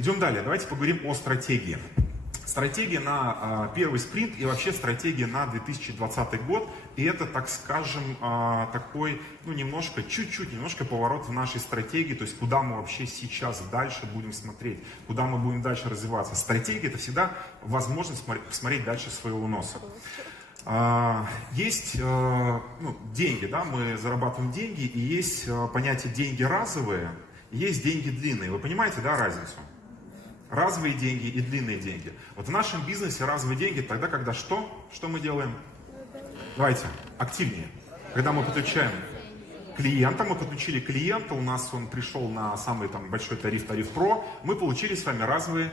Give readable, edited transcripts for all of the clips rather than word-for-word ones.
Идем далее. Давайте поговорим о стратегии. Стратегия на первый спринт и вообще стратегия на 2020 год. И это, так скажем, такой, немножко поворот в нашей стратегии. То есть, куда мы вообще сейчас дальше будем смотреть, куда мы будем дальше развиваться. Стратегия — это всегда возможность посмотреть дальше своего носа. Есть деньги, да, мы зарабатываем деньги, и есть понятие деньги разовые, и есть деньги длинные. Вы понимаете, да, разницу? Разовые деньги и длинные деньги. Вот в нашем бизнесе разовые деньги тогда, когда что? Что мы делаем? Давайте, активнее. Когда мы подключаем клиента, мы подключили клиента, у нас он пришел на самый большой тариф Pro, мы получили с вами разовые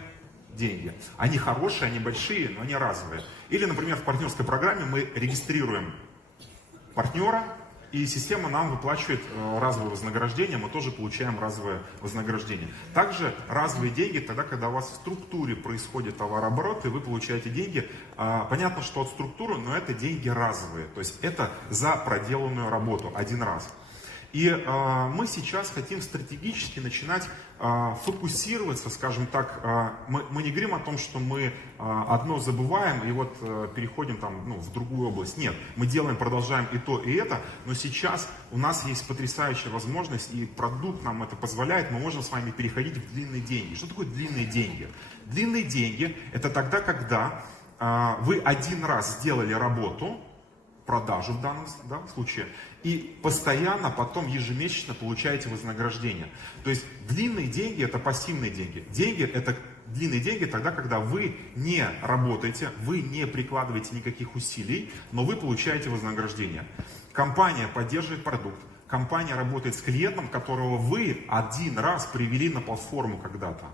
деньги. Они хорошие, они большие, но они разовые. Или, например, в партнерской программе мы регистрируем партнера, и система нам выплачивает разовое вознаграждение, мы тоже получаем разовое вознаграждение. Также разовые деньги тогда, когда у вас в структуре происходит товарооборот, и вы получаете деньги. Понятно, что от структуры, но это деньги разовые. То есть это за проделанную работу один раз. И мы сейчас хотим стратегически начинать фокусироваться, скажем так, мы не говорим о том, что мы одно забываем и вот переходим в другую область. Нет, мы продолжаем и то, и это, но сейчас у нас есть потрясающая возможность, и продукт нам это позволяет, мы можем с вами переходить в длинные деньги. Что такое длинные деньги? Длинные деньги — это тогда, когда вы один раз сделали работу, продажу в данном случае, и постоянно потом ежемесячно получаете вознаграждение. То есть длинные деньги — это пассивные деньги. Длинные деньги тогда, когда вы не работаете, вы не прикладываете никаких усилий, но вы получаете вознаграждение. Компания поддерживает продукт, компания работает с клиентом, которого вы один раз привели на платформу когда-то.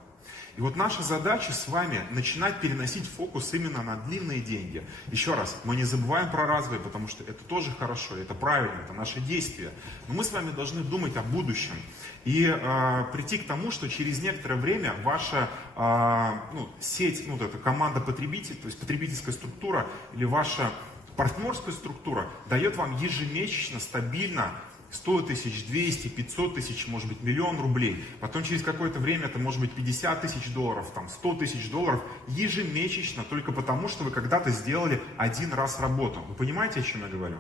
И вот наша задача с вами начинать переносить фокус именно на длинные деньги. Еще раз, мы не забываем про разовые, потому что это тоже хорошо, это правильно, это наше действие. Но мы с вами должны думать о будущем и прийти к тому, что через некоторое время ваша сеть, эта команда потребителей, то есть потребительская структура или ваша партнерская структура дает вам ежемесячно, стабильно 100 тысяч, 200, 500 тысяч, может быть, миллион рублей. Потом через какое-то время это может быть 50 тысяч долларов, 100 тысяч долларов ежемесячно, только потому, что вы когда-то сделали один раз работу. Вы понимаете, о чем я говорю?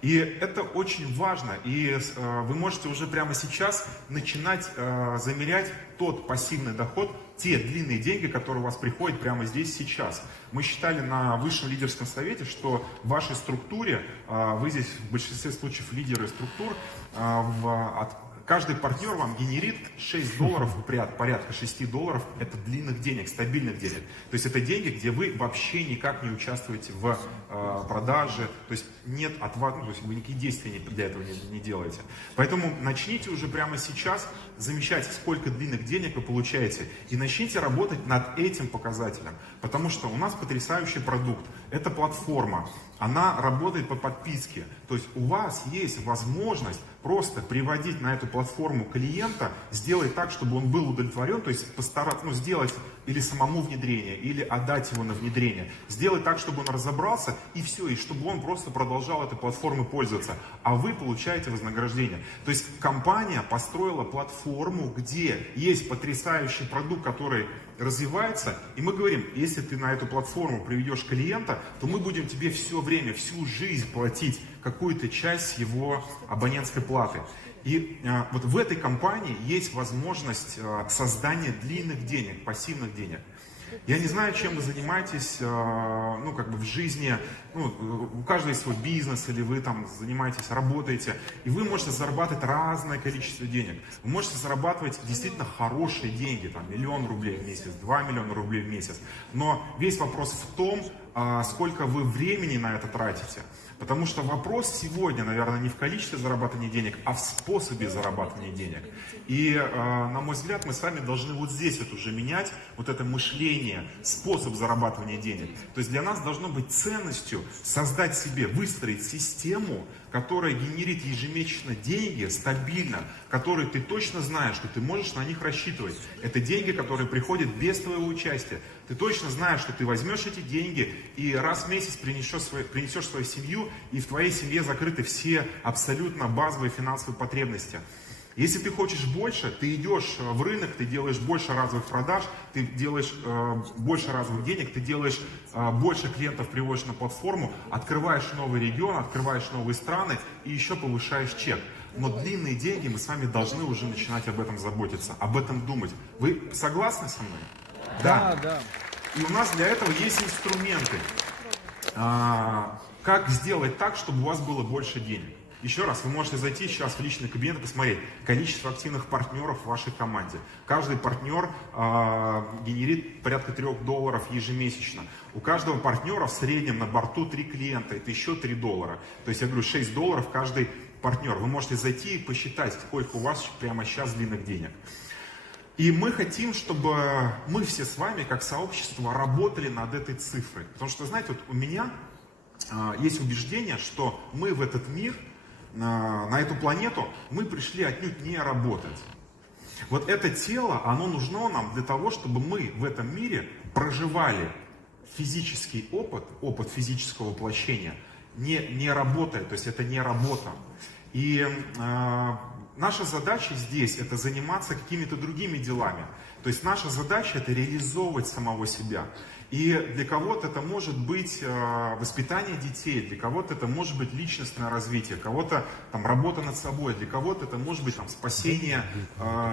И это очень важно, и вы можете уже прямо сейчас начинать замерять тот пассивный доход, те длинные деньги, которые у вас приходят прямо здесь сейчас. Мы считали на высшем лидерском совете, что в вашей структуре, вы здесь в большинстве случаев лидеры структур, каждый партнер вам генерит 6 долларов, порядка 6 долларов, это длинных денег, стабильных денег. То есть это деньги, где вы вообще никак не участвуете в продаже, то есть нет от вас, то есть вы никакие действия для этого не делаете. Поэтому начните уже прямо сейчас замечать, сколько длинных денег вы получаете, и начните работать над этим показателем, потому что у нас потрясающий продукт, это платформа, она работает по подписке, то есть у вас есть возможность просто приводить на эту платформу клиента, сделать так, чтобы он был удовлетворен, то есть постараться сделать или самому внедрение, или отдать его на внедрение, сделать так, чтобы он разобрался, и все, и чтобы он просто продолжал этой платформой пользоваться, а вы получаете вознаграждение. То есть компания построила платформу, где есть потрясающий продукт, который развивается, и мы говорим, если ты на эту платформу приведешь клиента, то мы будем тебе все время, всю жизнь платить какую-то часть его абонентской платы. И вот в этой компании есть возможность создания длинных денег, пассивных денег. Я не знаю, чем вы занимаетесь, в жизни, у каждого есть свой бизнес, или вы занимаетесь, работаете, и вы можете зарабатывать разное количество денег. Вы можете зарабатывать действительно хорошие деньги, 1 миллион рублей в месяц, 2 миллиона рублей в месяц. Но весь вопрос в том, сколько вы времени на это тратите. Потому что вопрос сегодня, наверное, не в количестве зарабатывания денег, а в способе зарабатывания денег. И, на мой взгляд, мы с вами должны вот здесь уже менять вот это мышление, способ зарабатывания денег. То есть для нас должно быть ценностью создать себе, выстроить систему, которая генерит ежемесячно деньги стабильно, которые ты точно знаешь, что ты можешь на них рассчитывать. Это деньги, которые приходят без твоего участия. Ты точно знаешь, что ты возьмешь эти деньги и раз в месяц принесешь свою семью, и в твоей семье закрыты все абсолютно базовые финансовые потребности. Если ты хочешь больше, ты идешь в рынок, ты делаешь больше разовых продаж, ты делаешь больше разовых денег, ты делаешь больше клиентов, приводишь на платформу, открываешь новый регион, открываешь новые страны и еще повышаешь чек. Но длинные деньги мы с вами должны уже начинать об этом заботиться, об этом думать. Вы согласны со мной? Да, да. И у нас для этого есть инструменты. Как сделать так, чтобы у вас было больше денег? Еще раз, вы можете зайти сейчас в личный кабинет и посмотреть количество активных партнеров в вашей команде. Каждый партнер генерит порядка $3 ежемесячно. У каждого партнера в среднем на борту 3 клиента, это еще $3. То есть я говорю, $6 каждый партнер. Вы можете зайти и посчитать, сколько у вас прямо сейчас длинных денег. И мы хотим, чтобы мы все с вами, как сообщество, работали над этой цифрой. Потому что, знаете, вот у меня есть убеждение, что мы в этот мир, на эту планету, мы пришли отнюдь не работать. Вот это тело, оно нужно нам для того, чтобы мы в этом мире проживали физический опыт физического воплощения, не работая, то есть это не работа. И наша задача здесь это заниматься какими-то другими делами. То есть наша задача это реализовывать самого себя. И для кого-то это может быть воспитание детей, для кого-то это может быть личностное развитие, кого-то там работа над собой, для кого-то это может быть там спасение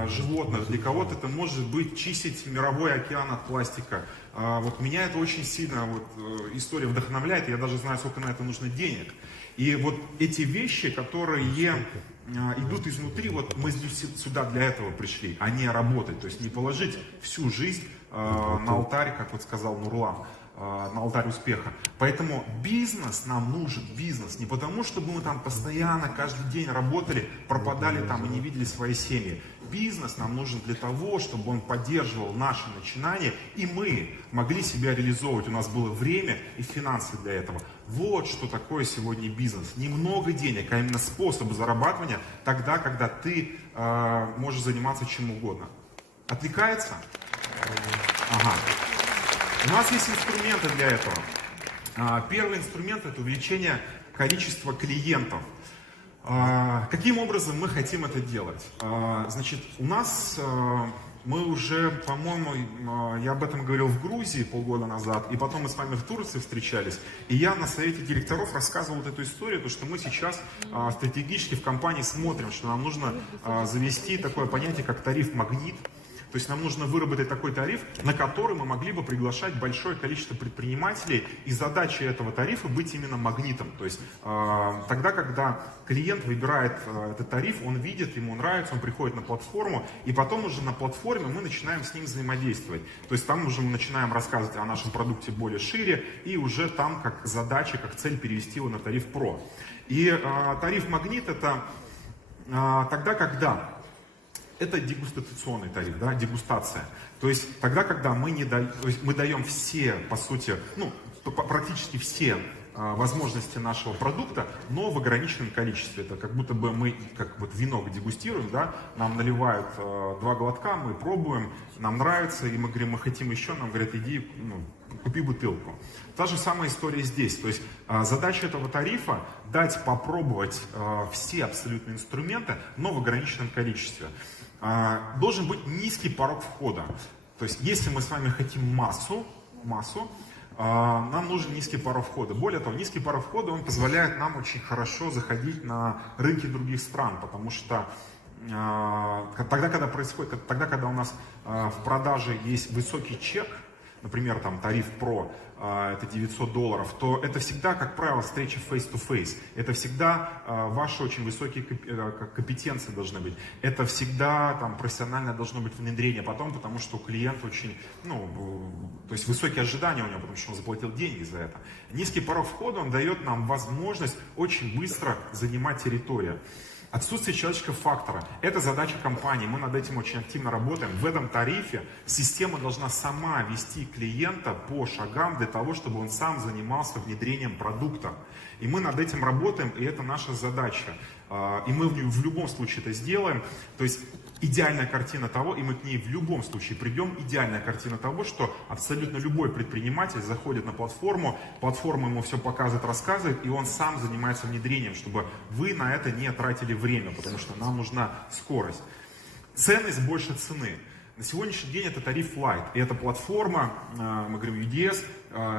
животных, для кого-то это может быть чистить мировой океан от пластика. Вот меня это очень сильно история вдохновляет, я даже знаю, сколько на это нужно денег. И вот эти вещи, которые идут изнутри, вот мы сюда для этого пришли, а не работать, то есть не положить всю жизнь на алтарь, как вот сказал Нурлан, на алтарь успеха. Поэтому бизнес нам нужен, бизнес, не потому, чтобы мы там постоянно, каждый день работали, пропадали там и не видели свои семьи. Бизнес нам нужен для того, чтобы он поддерживал наши начинания, и мы могли себя реализовывать. У нас было время и финансы для этого. Вот что такое сегодня бизнес. Не много денег, а именно способ зарабатывания тогда, когда ты можешь заниматься чем угодно. Отвлекается? Ага. У нас есть инструменты для этого. Первый инструмент – это увеличение количества клиентов. Каким образом мы хотим это делать? Значит, у нас, мы уже, по-моему, я об этом говорил в Грузии полгода назад, и потом мы с вами в Турции встречались, и я на совете директоров рассказывал вот эту историю, потому что мы сейчас стратегически в компании смотрим, что нам нужно завести такое понятие, как тариф «Магнит». То есть нам нужно выработать такой тариф, на который мы могли бы приглашать большое количество предпринимателей, и задача этого тарифа быть именно магнитом. То есть тогда, когда клиент выбирает этот тариф, он видит, ему нравится, он приходит на платформу, и потом уже на платформе мы начинаем с ним взаимодействовать. То есть там уже мы начинаем рассказывать о нашем продукте более шире, и уже там как задача, как цель перевести его на тариф Pro. И тариф магнит это тогда, когда... Это дегустационный тариф, да, дегустация. То есть тогда, когда мы даем все, по сути, практически все возможности нашего продукта, но в ограниченном количестве. Это как будто бы мы, как вот вино дегустируем, да, нам наливают 2 глотка, мы пробуем, нам нравится, и мы говорим, мы хотим еще, нам говорят, иди, купи бутылку. Та же самая история здесь. То есть задача этого тарифа дать попробовать все абсолютно инструменты, но в ограниченном количестве. Должен быть низкий порог входа. То есть, если мы с вами хотим массу, нам нужен низкий порог входа. Более того, низкий порог входа, он позволяет нам очень хорошо заходить на рынки других стран, потому что тогда, когда у нас в продаже есть высокий чек, например, там тариф Pro, это $900, то это всегда, как правило, встреча face-to-face. Это всегда ваши очень высокие компетенции должны быть. Это всегда там профессиональное должно быть внедрение потом, потому что у клиента очень, то есть высокие ожидания у него, потому что он заплатил деньги за это. Низкий порог входа, он дает нам возможность очень быстро занимать территорию. Отсутствие человеческого фактора – это задача компании, мы над этим очень активно работаем. В этом тарифе система должна сама вести клиента по шагам для того, чтобы он сам занимался внедрением продукта. И мы над этим работаем, и это наша задача. И мы в любом случае это сделаем. То есть идеальная картина того, и мы к ней в любом случае придем, идеальная картина того, что абсолютно любой предприниматель заходит на платформу, платформа ему все показывает, рассказывает, и он сам занимается внедрением, чтобы вы на это не тратили время, потому что нам нужна скорость. Ценность больше цены. На сегодняшний день это тариф Light, и эта платформа, мы говорим UDS,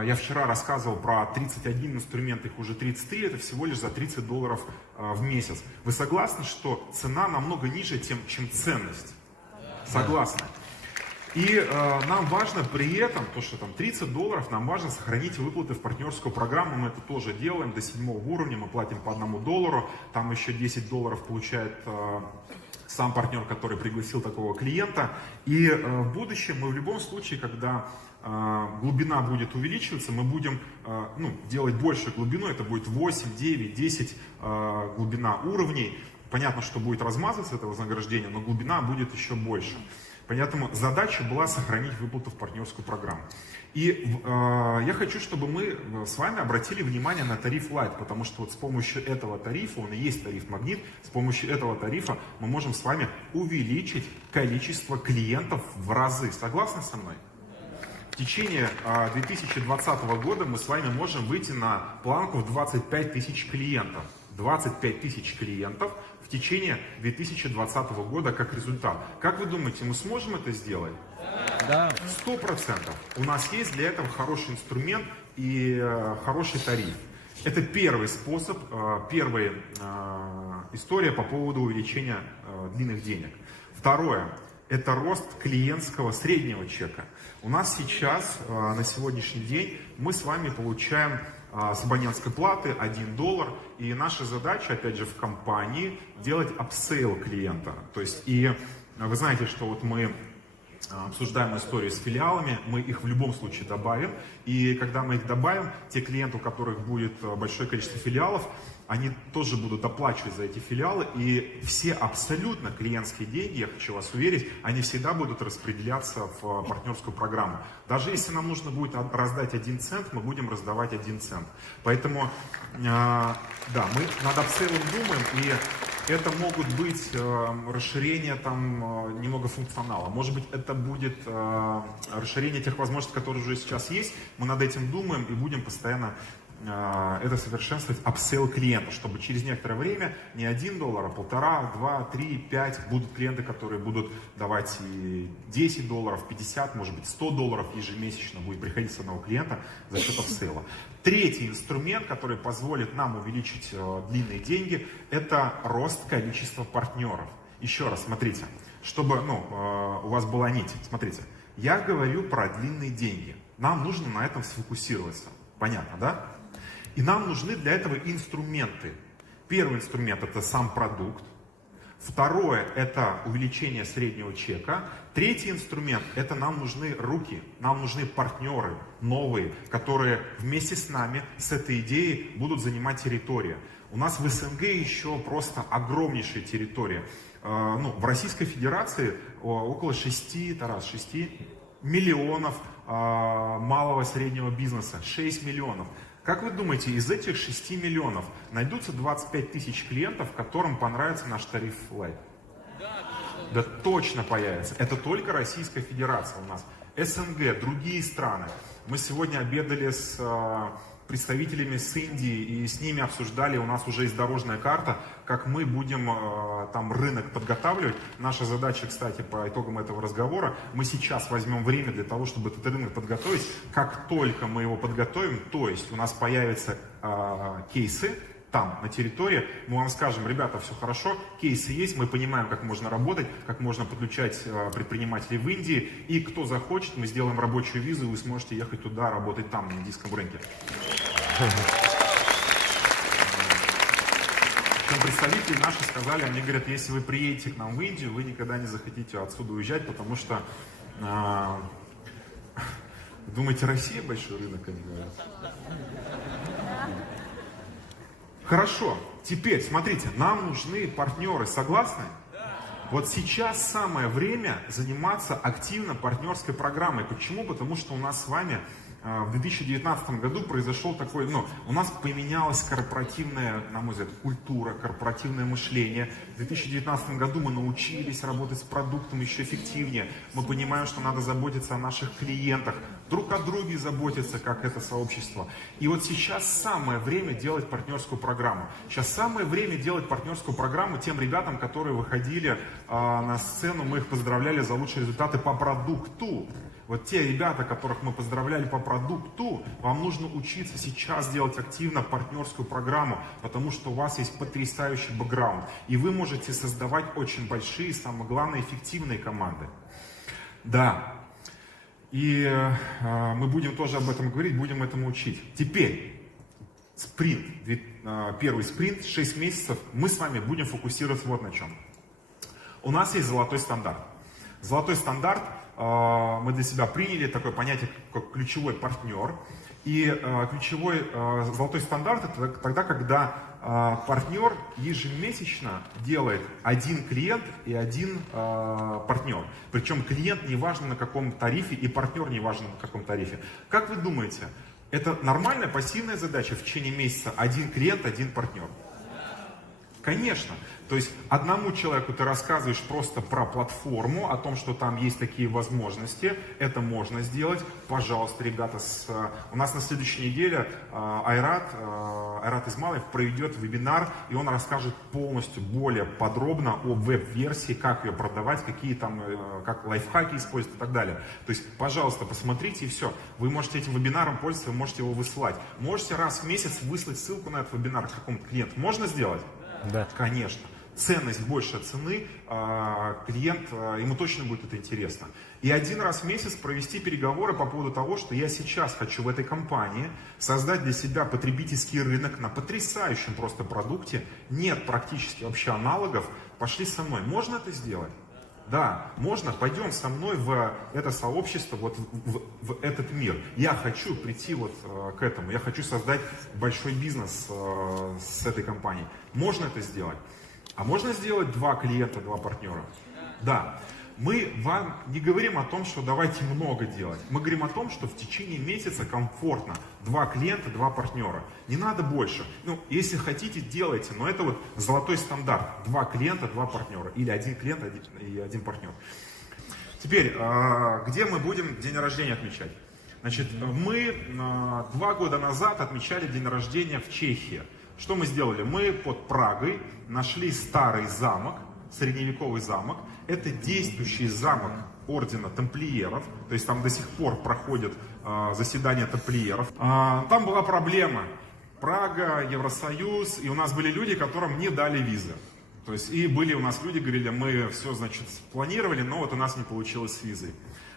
я вчера рассказывал про 31 инструмент, их уже 33, это всего лишь за $30 в месяц. Вы согласны, что цена намного ниже, чем ценность? Согласны? И нам важно при этом, то что там $30, нам важно сохранить выплаты в партнерскую программу, мы это тоже делаем до 7-го уровня, мы платим по $1, там еще $10 получает сам партнер, который пригласил такого клиента. И в будущем мы в любом случае, когда глубина будет увеличиваться, мы будем делать больше глубину, это будет 8, 9, 10 глубина уровней. Понятно, что будет размазываться это вознаграждение, но глубина будет еще больше. Поэтому задача была сохранить выплату в партнерскую программу. И я хочу, чтобы мы с вами обратили внимание на тариф Light, потому что вот с помощью этого тарифа, он и есть тариф Магнит, с помощью этого тарифа мы можем с вами увеличить количество клиентов в разы. Согласны со мной? В течение 2020 года мы с вами можем выйти на планку в 25 тысяч клиентов. 25 тысяч клиентов в течение 2020 года как результат. Как вы думаете, мы сможем это сделать? Да. 100%. У нас есть для этого хороший инструмент и хороший тариф. Это первый способ, первая история по поводу увеличения длинных денег. Второе. Это рост клиентского среднего чека. У нас сейчас, на сегодняшний день, мы с вами получаем с абонентской платы $1, и наша задача, опять же, в компании делать апсейл клиента. То есть, и вы знаете, что вот мы обсуждаем историю с филиалами, мы их в любом случае добавим, и когда мы их добавим, те клиенты, у которых будет большое количество филиалов, они тоже будут доплачивать за эти филиалы, и все абсолютно клиентские деньги, я хочу вас уверить, они всегда будут распределяться в партнерскую программу. Даже если нам нужно будет раздать 1 цент, мы будем раздавать 1 цент. Поэтому, да, мы над апсейлом думаем, и это могут быть расширение там немного функционала. Может быть, это будет расширение тех возможностей, которые уже сейчас есть. Мы над этим думаем и будем постоянно это совершенствовать, апсейл клиента, чтобы через некоторое время не $1, а 1,5, 2, 3, 5 будут клиенты, которые будут давать и $10, 50, может быть $100 ежемесячно будет приходить с одного клиента за счет апсейла. Третий инструмент, который позволит нам увеличить длинные деньги, это рост количества партнеров. Еще раз, смотрите, чтобы у вас была нить, смотрите, я говорю про длинные деньги, нам нужно на этом сфокусироваться, понятно, да? И нам нужны для этого инструменты. Первый инструмент – это сам продукт. Второе – это увеличение среднего чека. Третий инструмент – это нам нужны руки, нам нужны партнеры новые, которые вместе с нами, с этой идеей будут занимать территорию. У нас в СНГ еще просто огромнейшая территория. В Российской Федерации около 6 миллионов малого и среднего бизнеса. 6 миллионов. Как вы думаете, из этих 6 миллионов найдутся 25 тысяч клиентов, которым понравится наш тариф Light? Да точно появится. Это только Российская Федерация у нас. СНГ, другие страны. Мы сегодня обедали с представителями с Индии и с ними обсуждали, у нас уже есть дорожная карта, как мы будем там рынок подготавливать. Наша задача, кстати, по итогам этого разговора, мы сейчас возьмем время для того, чтобы этот рынок подготовить. Как только мы его подготовим, то есть у нас появятся кейсы, там, на территории, мы вам скажем, ребята, все хорошо, кейсы есть, мы понимаем, как можно работать, как можно подключать предпринимателей в Индии, и кто захочет, мы сделаем рабочую визу, и вы сможете ехать туда, работать там, на индийском рынке. Представители наши сказали, они говорят, если вы приедете к нам в Индию, вы никогда не захотите отсюда уезжать, потому что, думаете, Россия большой рынок, они говорят. Хорошо, теперь, смотрите, нам нужны партнеры, согласны? Вот сейчас самое время заниматься активно партнерской программой. Почему? Потому что у нас с вами в 2019 году произошел такой, у нас поменялась корпоративная, на мой взгляд, культура, корпоративное мышление. В 2019 году мы научились работать с продуктом еще эффективнее. Мы понимаем, что надо заботиться о наших клиентах, друг о друге заботиться, как это сообщество. И вот сейчас самое время делать партнерскую программу. Сейчас самое время делать партнерскую программу тем ребятам, которые выходили на сцену, мы их поздравляли за лучшие результаты по продукту. Вот те ребята, которых мы поздравляли по продукту, вам нужно учиться сейчас делать активно партнерскую программу, потому что у вас есть потрясающий бэкграунд. И вы можете создавать очень большие, самое главное, эффективные команды. Да. И мы будем тоже об этом говорить, будем этому учить. Теперь, спринт, первый спринт, 6 месяцев, мы с вами будем фокусироваться вот на чем. У нас есть золотой стандарт. Золотой стандарт мы для себя приняли такое понятие, как ключевой партнер. И ключевой золотой стандарт — это тогда, когда партнер ежемесячно делает один клиент и один партнер. Причем клиент не важно на каком тарифе и партнер не важно на каком тарифе. Как вы думаете, это нормальная пассивная задача в течение месяца один клиент, один партнер? Конечно. То есть одному человеку ты рассказываешь просто про платформу, о том, что там есть такие возможности, это можно сделать. Пожалуйста, ребята, у нас на следующей неделе Айрат Измайлов проведет вебинар, и он расскажет полностью, более подробно о веб-версии, как ее продавать, какие там, как лайфхаки использовать и так далее. То есть, пожалуйста, посмотрите и все. Вы можете этим вебинаром пользоваться, вы можете его высылать. Можете раз в месяц выслать ссылку на этот вебинар какому-то клиенту. Можно сделать? Да. Конечно. Ценность больше цены, клиент, ему точно будет это интересно. И один раз в месяц провести переговоры по поводу того, что я сейчас хочу в этой компании создать для себя потребительский рынок на потрясающем просто продукте. Нет практически вообще аналогов. Пошли со мной. Можно это сделать? Да, можно. Пойдем со мной в это сообщество, вот в этот мир. Я хочу прийти вот к этому. Я хочу создать большой бизнес с этой компанией. Можно это сделать? А можно сделать 2 клиента, 2 партнера? Да. Мы вам не говорим о том, что давайте много делать. Мы говорим о том, что в течение месяца комфортно. 2 клиента, 2 партнера. Не надо больше. Если хотите, делайте. Но это вот золотой стандарт. 2 клиента, 2 партнера. Или 1 клиент и 1 партнер. Теперь, где мы будем день рождения отмечать? Значит, мы 2 года назад отмечали день рождения в Чехии. Что мы сделали? Мы под Прагой нашли старый замок, средневековый замок. Это действующий замок ордена тамплиеров, то есть там до сих пор проходят заседания тамплиеров. Там была проблема. Прага, Евросоюз, и у нас были люди, которым не дали визы. То есть и были у нас люди, говорили, мы все, значит, спланировали, но вот у нас не получилось с визой.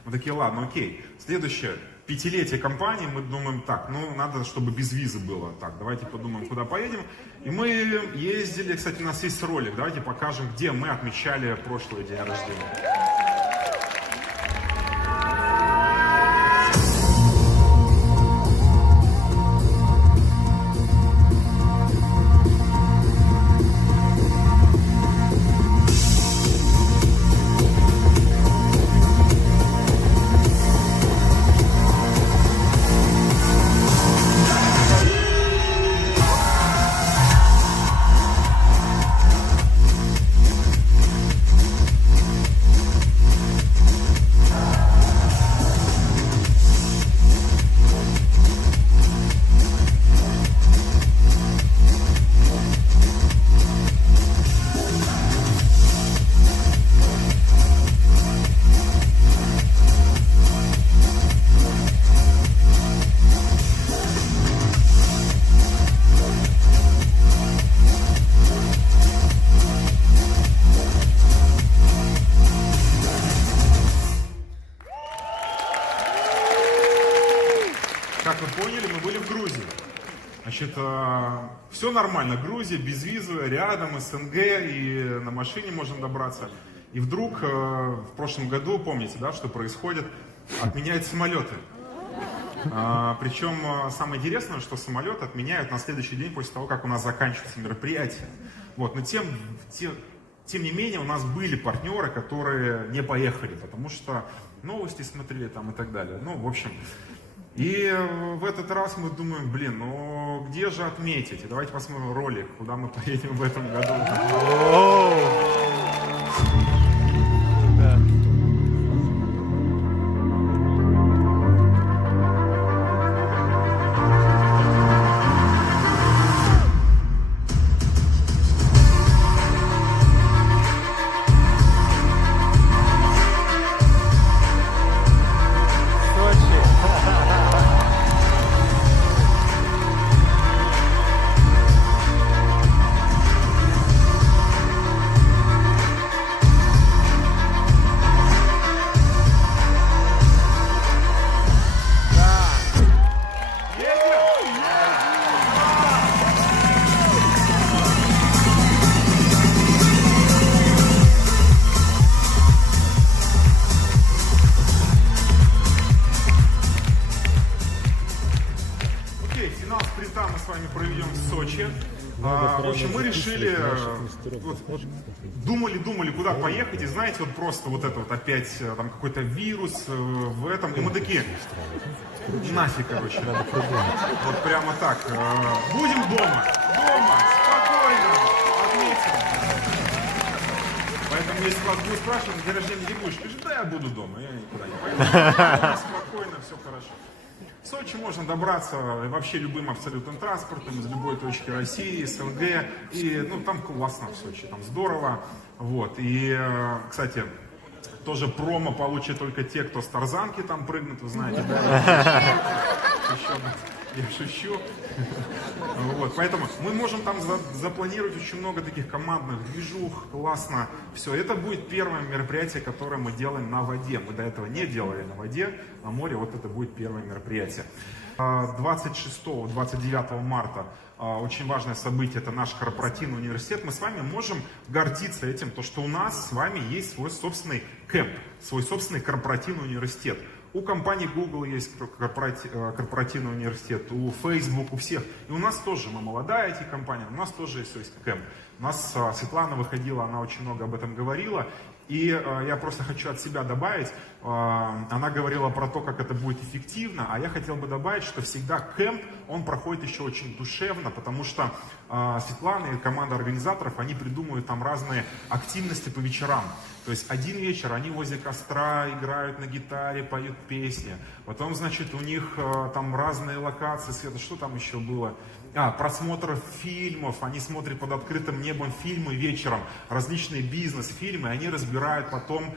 Мы такие, ладно, окей. Следующее. 5-летие компании, мы думаем, так, надо, чтобы без визы было. Так, давайте подумаем, куда поедем. И мы ездили, кстати, у нас есть ролик, давайте покажем, где мы отмечали прошлый день рождения. Как вы поняли, мы были в Грузии. Значит, все нормально. Грузия, безвизовая, рядом, СНГ, и на машине можем добраться. И вдруг в прошлом году, помните, да, что происходит, отменяют самолеты. Причем самое интересное, что самолет отменяют на следующий день после того, как у нас заканчивается мероприятие. Вот, но тем не менее у нас были партнеры, которые не поехали, потому что новости смотрели там и так далее. В общем, И в этот раз мы думаем, блин, ну где же отметить? И давайте посмотрим ролик, куда мы поедем в этом году. Финал спринта мы с вами проведем в Сочи. В общем, мы решили, думали, куда поехать, и знаете, вот просто вот это вот опять там какой-то вирус в этом, и мы такие, нафиг, короче, вот прямо так, будем дома, спокойно, отметим. Поэтому если вас будут спрашивать, день рождения не будешь, скажи, да, я буду дома, я никуда не пойду, спокойно, все хорошо. В Сочи можно добраться вообще любым абсолютным транспортом из любой точки России, СНГ, и ну там классно в Сочи, там здорово, вот. И, кстати, тоже промо получат только те, кто с тарзанки там прыгнут, вы знаете, да? Я шучу. Вот, поэтому мы можем там запланировать очень много таких командных движух, классно. Все, это будет первое мероприятие, которое мы делаем на воде. Мы до этого не делали на воде, на море, вот это будет первое мероприятие. 26-29 марта очень важное событие, это наш корпоративный университет. Мы с вами можем гордиться этим, то, что у нас с вами есть свой собственный кэмп, свой собственный корпоративный университет. У компании Google есть корпоративный университет, у Facebook, у всех. И у нас тоже, мы молодая IT-компания, у нас тоже есть кэмп. У нас Светлана выходила, она очень много об этом говорила. И я просто хочу от себя добавить, она говорила про то, как это будет эффективно, а я хотел бы добавить, что всегда кэмп, он проходит еще очень душевно, потому что Светлана и команда организаторов, они придумывают там разные активности по вечерам. То есть один вечер они возле костра играют на гитаре, поют песни, потом, значит, у них там разные локации, Света, что там еще было? Просмотр фильмов, они смотрят под открытым небом фильмы вечером, различные бизнес-фильмы, они разбирают потом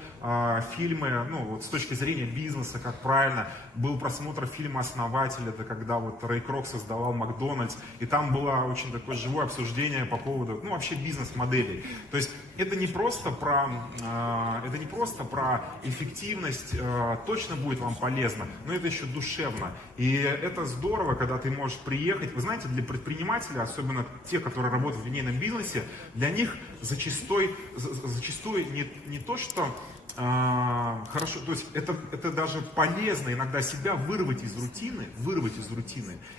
фильмы, ну, вот с точки зрения бизнеса, как правильно. Был просмотр фильма «Основатель», это когда вот Рэй Крок создавал Макдональдс, и там было очень такое живое обсуждение по поводу, ну, вообще бизнес-моделей. То есть это не просто про эффективность, точно будет вам полезно, но это еще душевно. И это здорово, когда ты можешь приехать, вы знаете, для предпринимателя, особенно те, которые работают в линейном бизнесе, для них зачастую не то, что хорошо, то есть это даже полезно иногда себя вырвать из рутины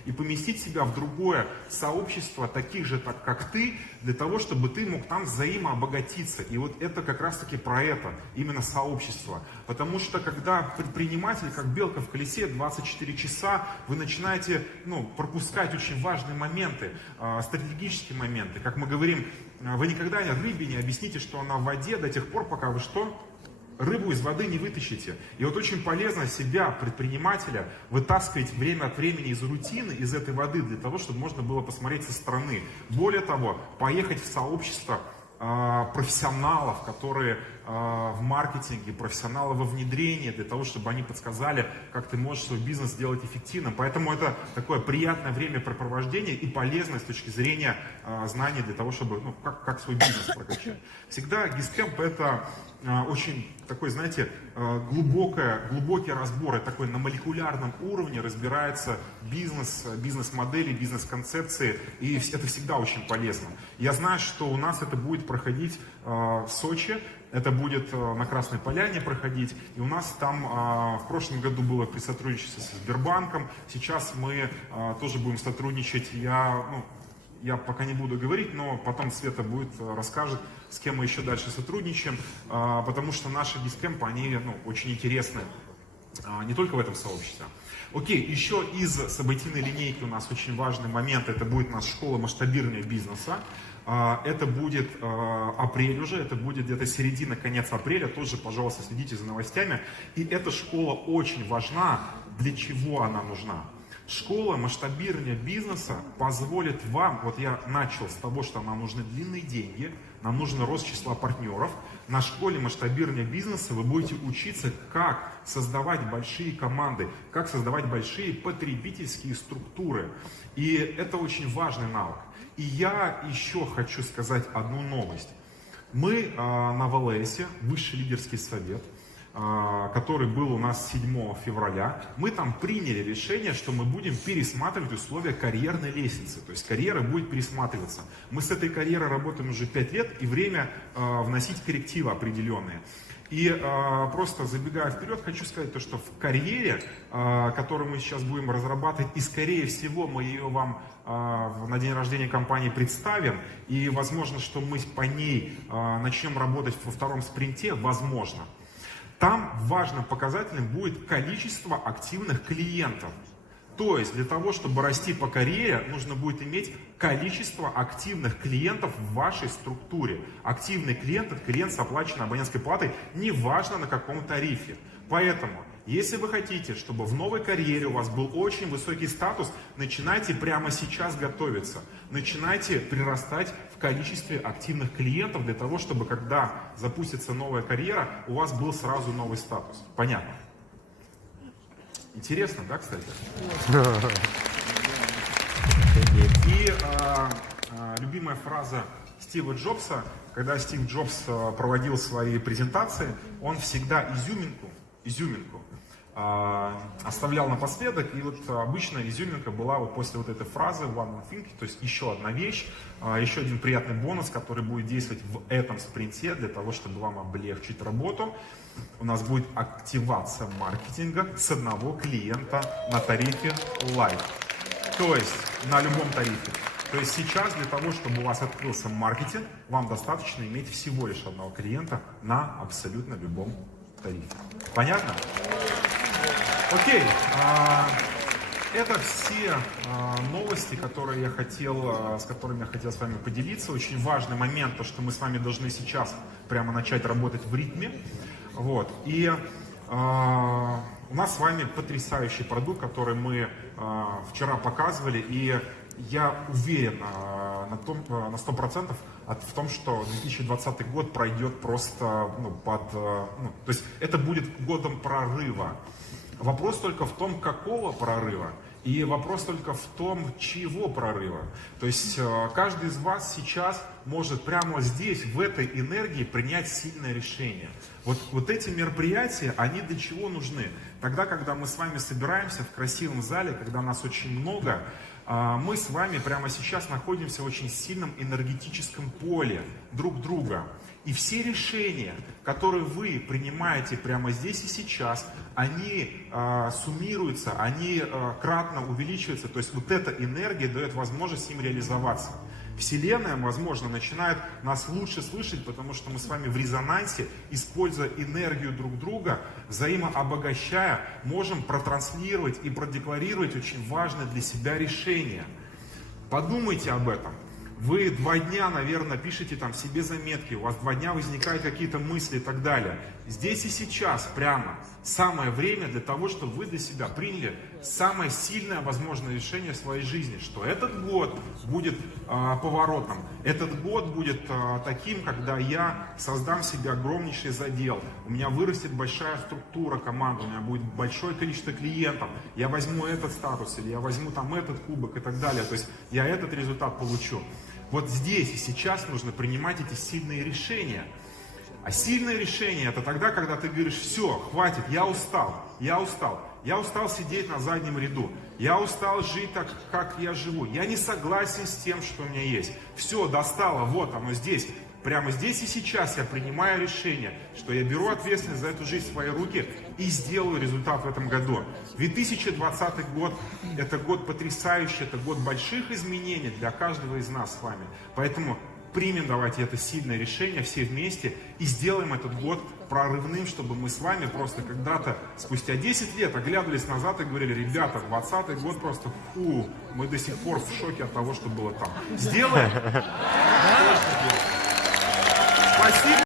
и поместить себя в другое сообщество таких же, как ты, для того, чтобы ты мог там взаимообогатиться. И вот это как раз-таки про это, именно сообщество. Потому что когда предприниматель, как белка в колесе, 24 часа, вы начинаете пропускать очень важные моменты, стратегические моменты. Как мы говорим, вы никогда рыбе не объясните, что она в воде до тех пор, пока вы что? Рыбу из воды не вытащите. И вот очень полезно себя, предпринимателя, вытаскивать время от времени из рутины, из этой воды, для того, чтобы можно было посмотреть со стороны. Более того, поехать в сообщество профессионалов, которые в маркетинге, профессионалы во внедрении, для того, чтобы они подсказали, как ты можешь свой бизнес сделать эффективным. Поэтому это такое приятное времяпрепровождение и полезное с точки зрения знаний для того, чтобы, как свой бизнес прокачать. Всегда GISCamp это очень такой, знаете, глубокий разбор, и такой на молекулярном уровне разбирается бизнес-модели, бизнес-концепции, и это всегда очень полезно. Я знаю, что у нас это будет проходить в Сочи, это будет на Красной Поляне проходить, и у нас там в прошлом году было при сотрудничестве с Сбербанком, сейчас мы тоже будем сотрудничать, я пока не буду говорить, но потом Света расскажет, с кем мы еще дальше сотрудничаем, потому что наши GISCamp, они очень интересны. не только в этом сообществе. Окей, еще из событийной линейки у нас очень важный момент, это будет наша школа масштабирования бизнеса. Это будет апрель уже, это будет где-то середина, конец апреля, тоже, пожалуйста, следите за новостями. И эта школа очень важна. Для чего она нужна? Школа масштабирования бизнеса позволит вам, вот я начал с того, что нам нужны длинные деньги, нам нужен рост числа партнеров. На школе масштабирования бизнеса вы будете учиться, как создавать большие команды, как создавать большие потребительские структуры. И это очень важный навык. И я еще хочу сказать одну новость. Мы на ВЛС, Высший лидерский совет, который был у нас 7 февраля, мы там приняли решение, что мы будем пересматривать условия карьерной лестницы. То есть карьера будет пересматриваться. Мы с этой карьерой работаем уже 5 лет, и время вносить коррективы определенные. И просто забегая вперед, хочу сказать то, что в карьере, которую мы сейчас будем разрабатывать, и скорее всего мы ее вам на день рождения компании представим, и возможно, что мы по ней начнем работать во втором спринте, возможно. Там важным показателем будет количество активных клиентов. То есть для того, чтобы расти по карьере, нужно будет иметь количество активных клиентов в вашей структуре. Активный клиент – это клиент с оплаченной абонентской платой, неважно на каком тарифе. Поэтому, если вы хотите, чтобы в новой карьере у вас был очень высокий статус, начинайте прямо сейчас готовиться. Начинайте прирастать в количестве активных клиентов для того, чтобы когда запустится новая карьера, у вас был сразу новый статус. Понятно? Интересно, да, кстати? И любимая фраза Стива Джобса, когда Стив Джобс проводил свои презентации, он всегда изюминку оставлял напоследок, и вот обычно изюминка была вот после вот этой фразы one more thing, то есть еще одна вещь, еще один приятный бонус, который будет действовать в этом спринте для того, чтобы вам облегчить работу. У нас будет активация маркетинга с одного клиента на тарифе Live, то есть на любом тарифе. То есть сейчас для того, чтобы у вас открылся маркетинг, вам достаточно иметь всего лишь одного клиента на абсолютно любом тарифе. Понятно? Окей. Это все новости, с которыми я хотел с вами поделиться. Очень важный момент, то, что мы с вами должны сейчас прямо начать работать в ритме. Вот. И у нас с вами потрясающий продукт, который мы вчера показывали, и я уверен на 100% в том, что 2020 год пройдет просто то есть это будет годом прорыва. Вопрос только в том, какого прорыва, и вопрос только в том, чего прорыва. То есть каждый из вас сейчас может прямо здесь, в этой энергии принять сильное решение. Вот эти мероприятия, они для чего нужны? Тогда, когда мы с вами собираемся в красивом зале, когда нас очень много, мы с вами прямо сейчас находимся в очень сильном энергетическом поле друг друга. И все решения, которые вы принимаете прямо здесь и сейчас, они суммируются, они кратно увеличиваются. То есть вот эта энергия дает возможность им реализоваться. Вселенная, возможно, начинает нас лучше слышать, потому что мы с вами в резонансе, используя энергию друг друга, взаимообогащая, можем протранслировать и продекларировать очень важное для себя решение. Подумайте об этом. Вы 2 дня, наверное, пишете там себе заметки, у вас 2 дня возникают какие-то мысли и так далее. Здесь и сейчас прямо самое время для того, чтобы вы для себя приняли самое сильное возможное решение в своей жизни, что этот год будет поворотным, этот год будет таким, когда я создам себе огромнейший задел, у меня вырастет большая структура команды, у меня будет большое количество клиентов, я возьму этот статус, или я возьму там этот кубок и так далее, то есть я этот результат получу. Вот здесь и сейчас нужно принимать эти сильные решения. А сильное решение это тогда, когда ты говоришь: все, хватит, я устал сидеть на заднем ряду, я устал жить так, как я живу, я не согласен с тем, что у меня есть. Все, достало, вот оно здесь. Прямо здесь и сейчас я принимаю решение, что я беру ответственность за эту жизнь в свои руки и сделаю результат в этом году. 2020 год – это год потрясающий, это год больших изменений для каждого из нас с вами. Поэтому примем давайте это сильное решение все вместе и сделаем этот год прорывным, чтобы мы с вами просто когда-то спустя 10 лет оглядывались назад и говорили, ребята, 20-й год просто, фу, мы до сих пор в шоке от того, что было там. Сделаем? Спасибо.